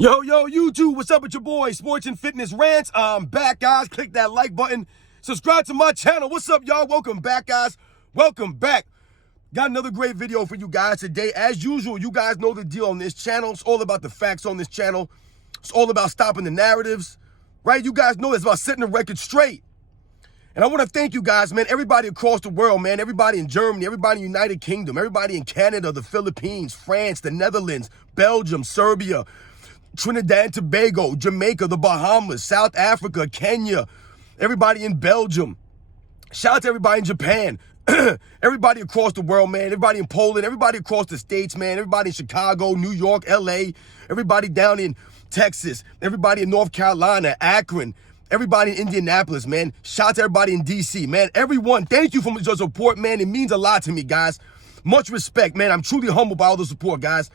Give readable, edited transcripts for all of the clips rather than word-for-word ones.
Yo, YouTube, what's up with your boy, Sports and Fitness Rants? I'm back, guys. Click that like button. Subscribe to my channel. What's up, y'all? Welcome back, guys. Welcome back. Got another great video for you guys today. As usual, you guys know the deal on this channel. It's all about the facts on this channel. It's all about stopping the narratives, right? You guys know it's about setting the record straight. And I want to thank you guys, man. Everybody across the world, man. Everybody in Germany, everybody in the United Kingdom, everybody in Canada, the Philippines, France, the Netherlands, Belgium, Serbia, Trinidad and Tobago, Jamaica, the Bahamas, South Africa, Kenya, everybody in Belgium. Shout out to everybody in Japan. Everybody across the world, man. Everybody in Poland, everybody across the states, man. Everybody in Chicago, New York, LA, everybody down in Texas, everybody in North Carolina, Akron, everybody in Indianapolis, man. Shout out to everybody in DC, man. Everyone, thank you for your support, man. It means a lot to me, guys. Much respect, man. I'm truly humbled by all the support, guys.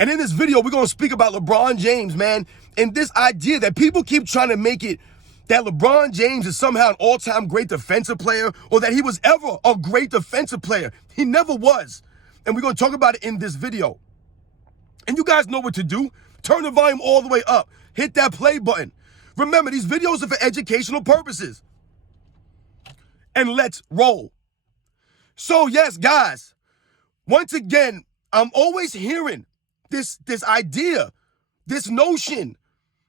And in this video, we're going to speak about LeBron James, man, and this idea that people keep trying to make it that LeBron James is somehow an all-time great defensive player or that he was ever a great defensive player. He never was. And we're going to talk about it in this video. And you guys know what to do. Turn the volume all the way up. Hit that play button. Remember, these videos are for educational purposes. And let's roll. So, yes, guys, once again, I'm always hearing this idea, this notion,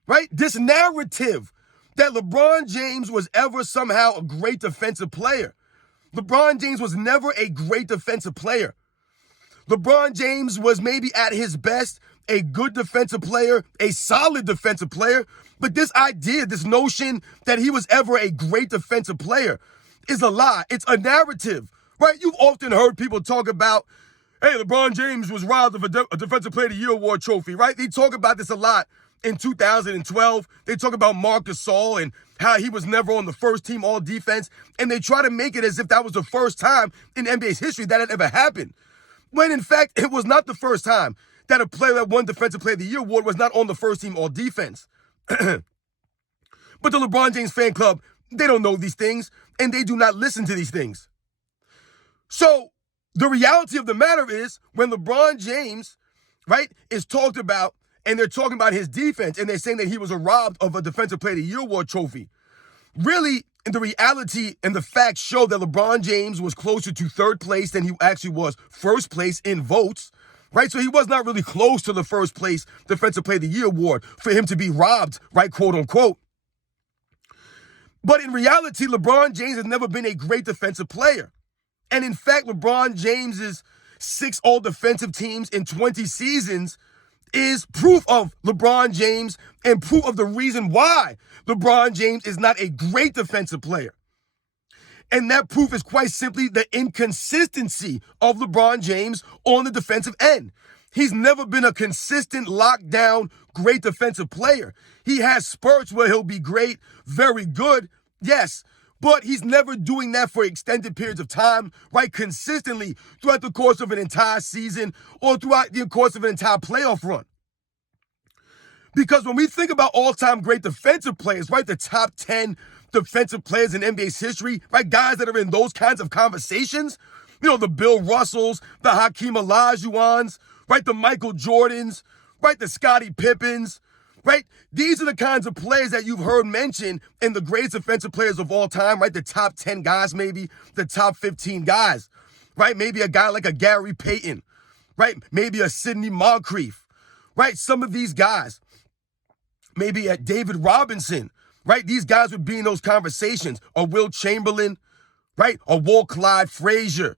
right? This narrative that LeBron James was ever somehow a great defensive player. LeBron James was never a great defensive player. LeBron James was maybe at his best a good defensive player, a solid defensive player, but this idea, this notion that he was ever a great defensive player is a lie. It's a narrative, right? You've often heard people talk about, hey, LeBron James was robbed of a Defensive Player of the Year award trophy, right? They talk about this a lot in 2012. They talk about Marc Gasol and how he was never on the first team all defense. And they try to make it as if that was the first time in NBA's history that had ever happened. When in fact, it was not the first time that a player that won Defensive Player of the Year award was not on the first team all defense. But the LeBron James fan club, they don't know these things and they do not listen to these things. So, the reality of the matter is when LeBron James, right, is talked about and they're talking about his defense and they're saying that he was robbed of a Defensive Player of the Year award trophy. Really, the reality and the facts show that LeBron James was closer to third place than he actually was first place in votes, right? So he was not really close to the first place Defensive Player of the Year award for him to be robbed, right, quote unquote. But in reality, LeBron James has never been a great defensive player. And in fact, LeBron James's 6 all-defensive teams in 20 seasons is proof of LeBron James and proof of the reason why LeBron James is not a great defensive player. And that proof is quite simply the inconsistency of LeBron James on the defensive end. He's never been a consistent, lockdown, great defensive player. He has spurts where he'll be great, very good, yes, but he's never doing that for extended periods of time, right? Consistently throughout the course of an entire season or throughout the course of an entire playoff run. Because when we think about all-time great defensive players, right, the top 10 defensive players in NBA's history, right, guys that are in those kinds of conversations, you know, the Bill Russells, the Hakeem Olajuwons, right, the Michael Jordans, right, the Scottie Pippens, right? These are the kinds of players that you've heard mentioned in the greatest defensive players of all time, right? The top 10 guys, maybe the top 15 guys, right? Maybe a guy like a Gary Payton, right? Maybe a Sidney Moncrief, right? Some of these guys, maybe a David Robinson, right? These guys would be in those conversations. Or Will Chamberlain, right? Or Walt Clyde Frazier,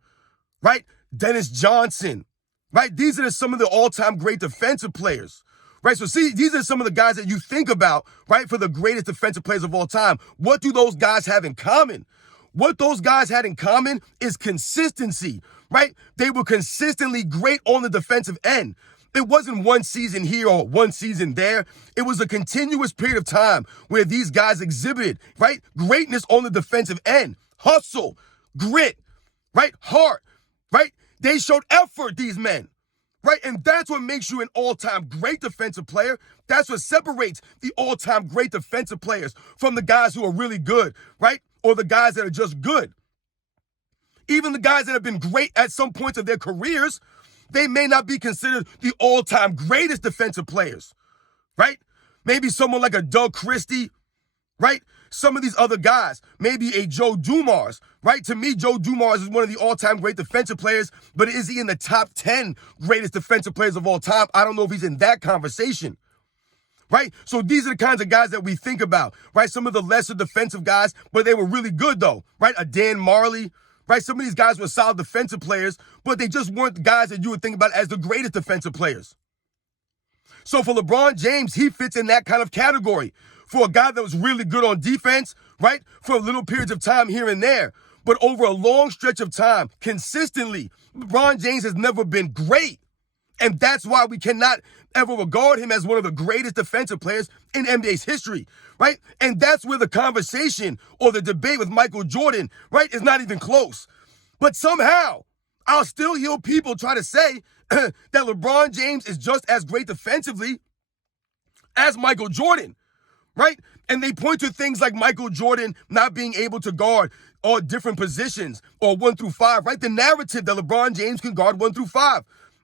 right? Dennis Johnson, right? These are some of the all-time great defensive players. Right, so see, these are some of the guys that you think about, right, for the greatest defensive players of all time. What do those guys have in common? What those guys had in common is consistency, right? They were consistently great on the defensive end. It wasn't one season here or one season there. It was a continuous period of time where these guys exhibited, right, greatness on the defensive end. Hustle, grit, right, heart, right? They showed effort, these men. Right, and that's what makes you an all-time great defensive player. That's what separates the all-time great defensive players from the guys who are really good, right? Or the guys that are just good. Even the guys that have been great at some points of their careers, they may not be considered the all-time greatest defensive players, right? Maybe someone like a Doug Christie, right? Some of these other guys, maybe a Joe Dumars, right? To me, Joe Dumars is one of the all-time great defensive players, but is he in the top 10 greatest defensive players of all time? I don't know if he's in that conversation, right? So these are the kinds of guys that we think about, right? Some of the lesser defensive guys, but they were really good though, right? A Dan Marley, right? Some of these guys were solid defensive players, but they just weren't the guys that you would think about as the greatest defensive players. So for LeBron James, he fits in that kind of category. For a guy that was really good on defense, right? For little periods of time here and there. But over a long stretch of time, consistently, LeBron James has never been great. And that's why we cannot ever regard him as one of the greatest defensive players in NBA's history, right? And that's where the conversation or the debate with Michael Jordan, right, is not even close. But somehow, I'll still hear people try to say that LeBron James is just as great defensively as Michael Jordan, right? And they point to things like Michael Jordan not being able to guard all different positions or 1 through 5, right? The narrative that LeBron James can guard 1 through 5.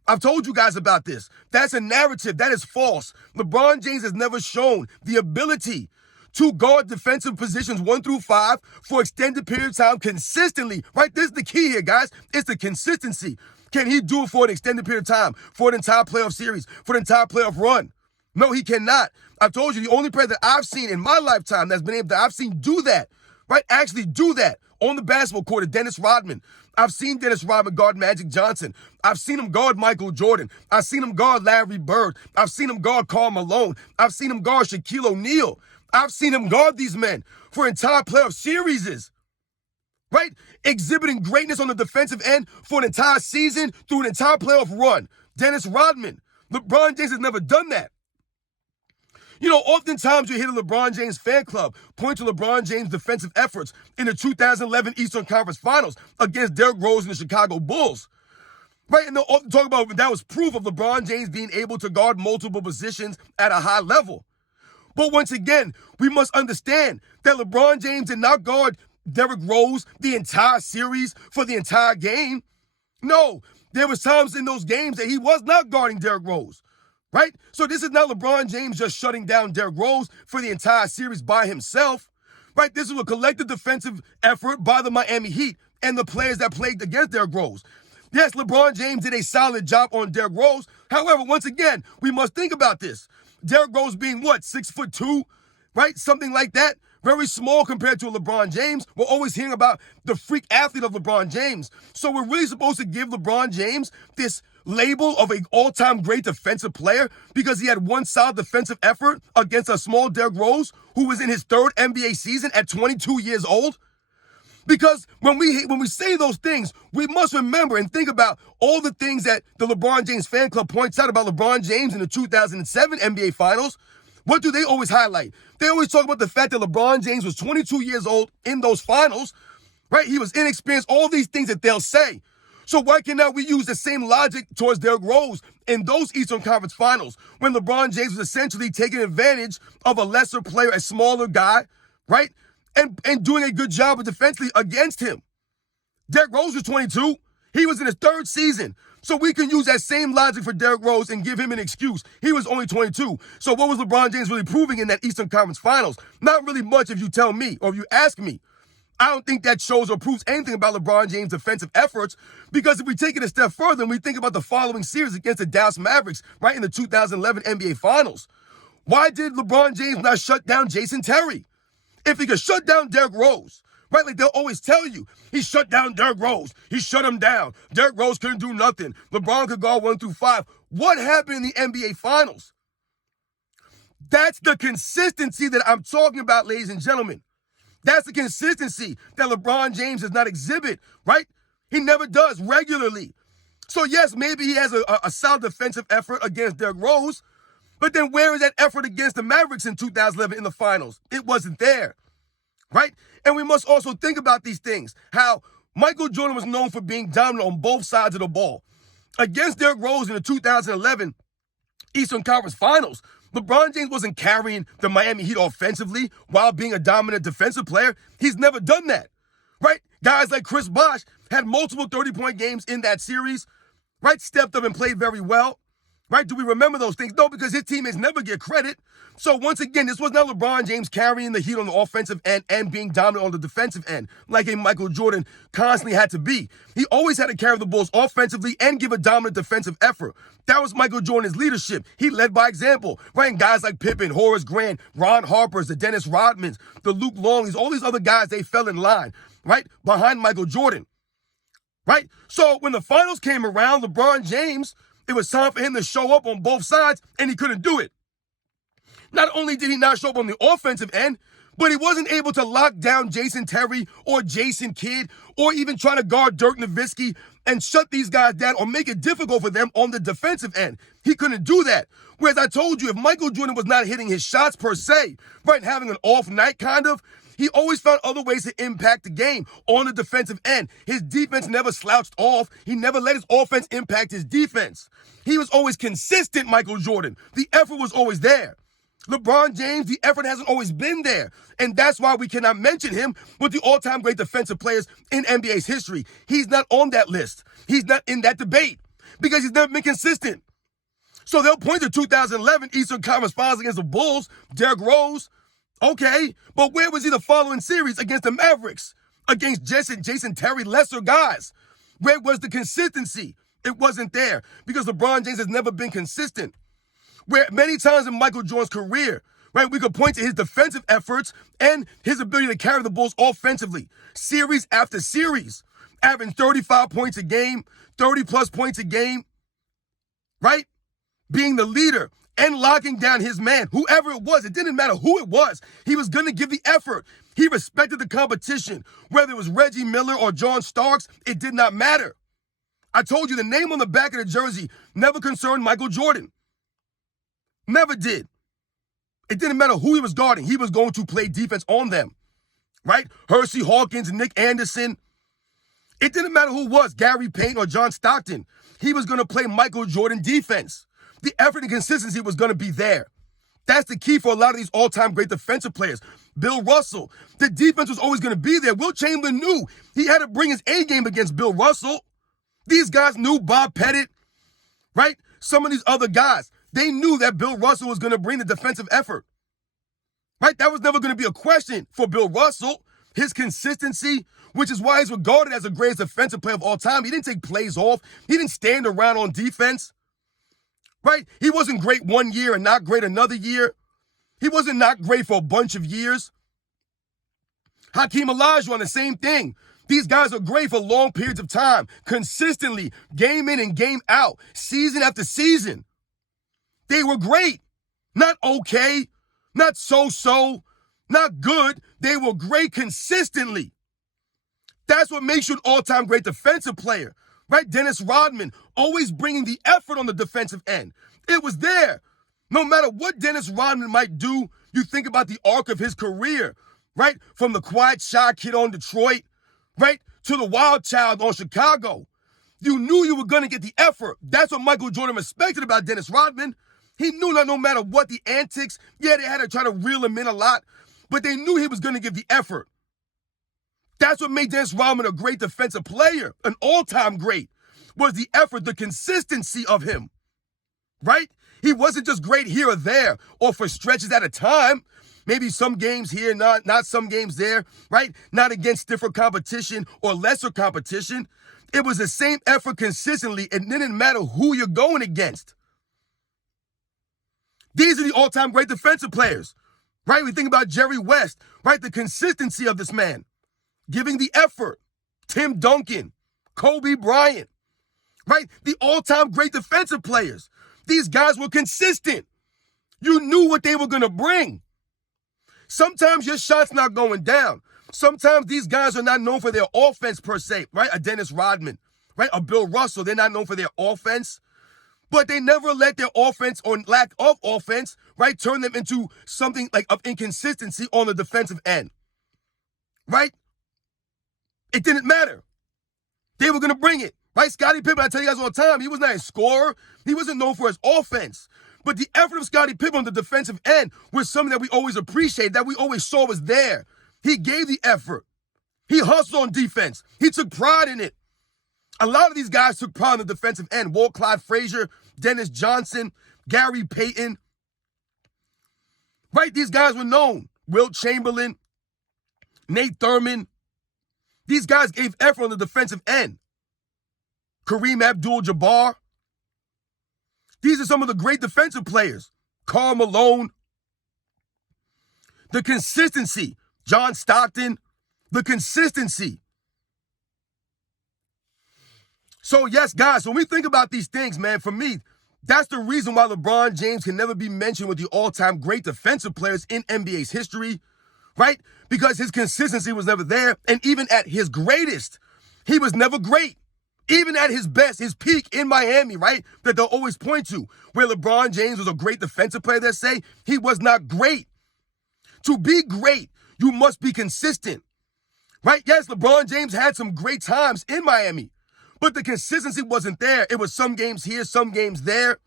I've told you guys about this. That's a narrative. That is false. LeBron James has never shown the ability to guard defensive positions 1 through 5 for extended periods of time consistently, right? This is the key here, guys. It's the consistency. Can he do it for an extended period of time, for an entire playoff series, for an entire playoff run? No, he cannot. I've told you, the only player that I've seen in my lifetime that's been able to, I've seen do that, right? Actually do that on the basketball court is Dennis Rodman. I've seen Dennis Rodman guard Magic Johnson. I've seen him guard Michael Jordan. I've seen him guard Larry Bird. I've seen him guard Karl Malone. I've seen him guard Shaquille O'Neal. I've seen him guard these men for entire playoff series, right? Exhibiting greatness on the defensive end for an entire season through an entire playoff run. Dennis Rodman. LeBron James has never done that. You know, oftentimes you hear the LeBron James fan club point to LeBron James' defensive efforts in the 2011 Eastern Conference Finals against Derrick Rose and the Chicago Bulls. Right? And they'll often talk about that was proof of LeBron James being able to guard multiple positions at a high level. But once again, we must understand that LeBron James did not guard Derrick Rose the entire series for the entire game. No, there was times in those games that he was not guarding Derrick Rose. Right? So this is not LeBron James just shutting down Derrick Rose for the entire series by himself. Right? This is a collective defensive effort by the Miami Heat and the players that played against Derrick Rose. Yes, LeBron James did a solid job on Derrick Rose. However, once again, we must think about this. Derrick Rose being what, 6'2", right? Something like that. Very small compared to LeBron James. We're always hearing about the freak athlete of LeBron James. So we're really supposed to give LeBron James this label of an all-time great defensive player because he had one solid defensive effort against a small Derrick Rose who was in his third NBA season at 22 years old? Because when we say those things, we must remember and think about all the things that the LeBron James fan club points out about LeBron James in the 2007 NBA Finals. What do they always highlight? They always talk about the fact that LeBron James was 22 years old in those finals, right? He was inexperienced, all these things that they'll say. So why cannot we use the same logic towards Derrick Rose in those Eastern Conference Finals when LeBron James was essentially taking advantage of a lesser player, a smaller guy, right? And doing a good job defensively against him. Derrick Rose was 22. He was in his third season. So we can use that same logic for Derrick Rose and give him an excuse. He was only 22. So what was LeBron James really proving in that Eastern Conference Finals? Not really much if you tell me or if you ask me. I don't think that shows or proves anything about LeBron James' defensive efforts because if we take it a step further and we think about the following series against the Dallas Mavericks, right, in the 2011 NBA Finals, why did LeBron James not shut down Jason Terry? If he could shut down Derrick Rose, right, like they'll always tell you, he shut down Derrick Rose. He shut him down. Derrick Rose couldn't do nothing. LeBron could guard 1 through 5. What happened in the NBA Finals? That's the consistency that I'm talking about, ladies and gentlemen. That's the consistency that LeBron James does not exhibit, right? He never does regularly. So yes, maybe he has a solid defensive effort against Derrick Rose, but then where is that effort against the Mavericks in 2011 in the finals? It wasn't there, right? And we must also think about these things, how Michael Jordan was known for being dominant on both sides of the ball. Against Derrick Rose in the 2011 Eastern Conference Finals, LeBron James wasn't carrying the Miami Heat offensively while being a dominant defensive player. He's never done that, right? Guys like Chris Bosh had multiple 30-point games in that series, right? Stepped up and played very well. Right? Do we remember those things? No, because his teammates never get credit. So once again, this was not LeBron James carrying the heat on the offensive end and being dominant on the defensive end, like a Michael Jordan constantly had to be. He always had to carry the Bulls offensively and give a dominant defensive effort. That was Michael Jordan's leadership. He led by example, right? And guys like Pippen, Horace Grant, Ron Harper's, the Dennis Rodmans, the Luke Longleys, all these other guys, they fell in line, right? Behind Michael Jordan, right? So when the finals came around, LeBron James, it was time for him to show up on both sides, and he couldn't do it. Not only did he not show up on the offensive end, but he wasn't able to lock down Jason Terry or Jason Kidd or even try to guard Dirk Nowitzki and shut these guys down or make it difficult for them on the defensive end. He couldn't do that. Whereas I told you, if Michael Jordan was not hitting his shots per se, right, having an off night kind of, he always found other ways to impact the game on the defensive end. His defense never slouched off. He never let his offense impact his defense. He was always consistent, Michael Jordan. The effort was always there. LeBron James, the effort hasn't always been there. And that's why we cannot mention him with the all-time great defensive players in NBA's history. He's not on that list. He's not in that debate because he's never been consistent. So they'll point to 2011 Eastern Conference Finals against the Bulls, Derrick Rose. Okay, but where was he the following series against the Mavericks? Against Jason Terry, lesser guys? Where was the consistency? It wasn't there because LeBron James has never been consistent. Where many times in Michael Jordan's career, right, we could point to his defensive efforts and his ability to carry the Bulls offensively, series after series, averaging 35 points a game, 30-plus points a game, right? Being the leader and locking down his man, whoever it was. It didn't matter who it was. He was going to give the effort. He respected the competition. Whether it was Reggie Miller or John Starks, it did not matter. I told you the name on the back of the jersey never concerned Michael Jordan. Never did. It didn't matter who he was guarding. He was going to play defense on them, right? Hersey Hawkins, Nick Anderson. It didn't matter who it was, Gary Payton or John Stockton. He was going to play Michael Jordan defense. The effort and consistency was going to be there. That's the key for a lot of these all-time great defensive players. Bill Russell, the defense was always going to be there. Wilt Chamberlain knew he had to bring his A game against Bill Russell. These guys knew, Bob Pettit, right? Some of these other guys, they knew that Bill Russell was going to bring the defensive effort, right? That was never going to be a question for Bill Russell. His consistency, which is why he's regarded as the greatest defensive player of all time. He didn't take plays off. He didn't stand around on defense. Right? He wasn't great one year and not great another year. He wasn't not great for a bunch of years. Hakeem Olajuwon, the same thing. These guys are great for long periods of time, consistently, game in and game out, season after season. They were great. Not okay, not so-so, not good. They were great consistently. That's what makes you an all-time great defensive player. Right? Dennis Rodman, always bringing the effort on the defensive end. It was there. No matter what Dennis Rodman might do, you think about the arc of his career, right? From the quiet, shy kid on Detroit, right? To the wild child on Chicago. You knew you were going to get the effort. That's what Michael Jordan respected about Dennis Rodman. He knew that no matter what the antics, yeah, they had to try to reel him in a lot, but they knew he was going to give the effort. That's what made Dennis Rodman a great defensive player, an all-time great, was the effort, the consistency of him, right? He wasn't just great here or there or for stretches at a time. Maybe some games here, not some games there, right? Not against stiffer competition or lesser competition. It was the same effort consistently. It didn't matter who you're going against. These are the all-time great defensive players, right? We think about Jerry West, right? The consistency of this man. Giving the effort. Tim Duncan, Kobe Bryant, right? The all-time great defensive players. These guys were consistent. You knew what they were going to bring. Sometimes your shot's not going down. Sometimes these guys are not known for their offense per se, right? A Dennis Rodman, right? A Bill Russell, they're not known for their offense. But they never let their offense or lack of offense, right, turn them into something like of inconsistency on the defensive end, right? It didn't matter. They were going to bring it, right? Scottie Pippen, I tell you guys all the time, he was not a scorer. He wasn't known for his offense. But the effort of Scottie Pippen on the defensive end was something that we always appreciated, that we always saw was there. He gave the effort. He hustled on defense. He took pride in it. A lot of these guys took pride in the defensive end. Walt Clyde Frazier, Dennis Johnson, Gary Payton. Right? These guys were known. Wilt Chamberlain, Nate Thurman. These guys gave effort on the defensive end. Kareem Abdul-Jabbar. These are some of the great defensive players. Karl Malone. The consistency. John Stockton. The consistency. So yes, guys, when we think about these things, man, for me, that's the reason why LeBron James can never be mentioned with the all-time great defensive players in NBA's history, right? Because his consistency was never there. And even at his greatest, he was never great. Even at his best, his peak in Miami, right? That they'll always point to, where LeBron James was a great defensive player, they say, he was not great. To be great, you must be consistent, right? Yes, LeBron James had some great times in Miami, but the consistency wasn't there. It was some games here, some games there,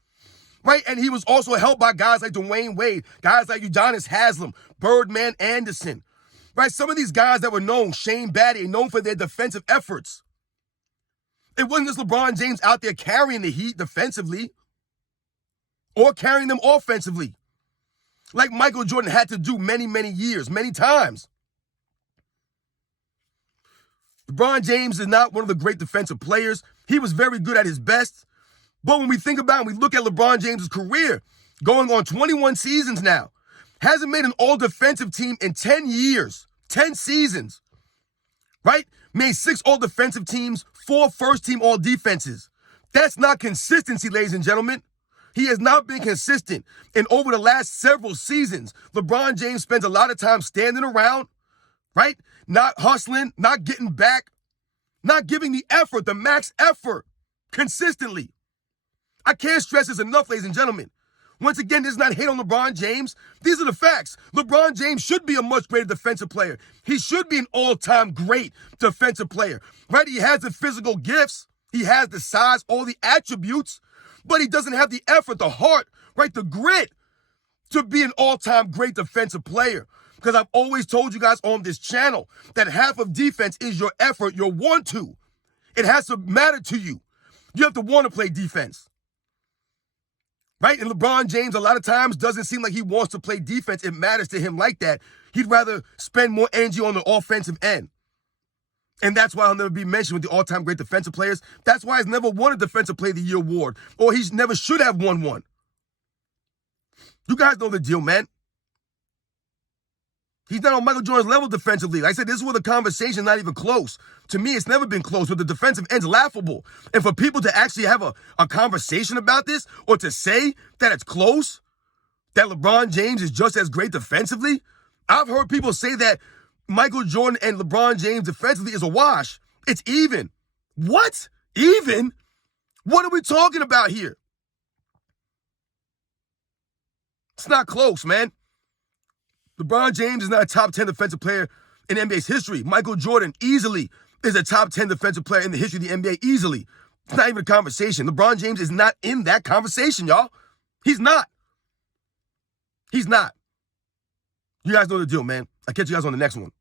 right? And he was also helped by guys like Dwayne Wade, guys like Udonis Haslem, Birdman Anderson, right? Some of these guys that were known, Shane Battier, known for their defensive efforts. It wasn't just LeBron James out there carrying the Heat defensively or carrying them offensively, like Michael Jordan had to do many, many years, many times. LeBron James is not one of the great defensive players. He was very good at his best. But when we think about it, we look at LeBron James' career, going on 21 seasons now, hasn't made an all-defensive team in 10 years, 10 seasons, right? Made 6 all-defensive teams, 4 first-team all-defenses. That's not consistency, ladies and gentlemen. He has not been consistent. And over the last several seasons, LeBron James spends a lot of time standing around, right? Not hustling, not getting back, not giving the effort, the max effort, consistently. I can't stress this enough, ladies and gentlemen. Once again, this is not hate on LeBron James. These are the facts. LeBron James should be a much greater defensive player. He should be an all-time great defensive player, right? He has the physical gifts. He has the size, all the attributes, but he doesn't have the effort, the heart, right? The grit to be an all-time great defensive player. Because I've always told you guys on this channel that half of defense is your effort, your want to. It has to matter to you. You have to want to play defense. Right? And LeBron James, a lot of times, doesn't seem like he wants to play defense. It matters to him like that. He'd rather spend more energy on the offensive end. And that's why he'll never be mentioned with the all-time great defensive players. That's why he's never won a Defensive Player of the Year award. Or he never should have won one. You guys know the deal, man. He's not on Michael Jordan's level defensively. Like I said, this is where the conversation's not even close. To me, it's never been close, but the defensive end's laughable. And for people to actually have a conversation about this, or to say that it's close, that LeBron James is just as great defensively, I've heard people say that Michael Jordan and LeBron James defensively is a wash. It's even. What? Even? What are we talking about here? It's not close, man. LeBron James is not a top 10 defensive player in NBA's history. Michael Jordan easily is a top 10 defensive player in the history of the NBA, easily. It's not even a conversation. LeBron James is not in that conversation, y'all. He's not. He's not. You guys know the deal, man. I'll catch you guys on the next one.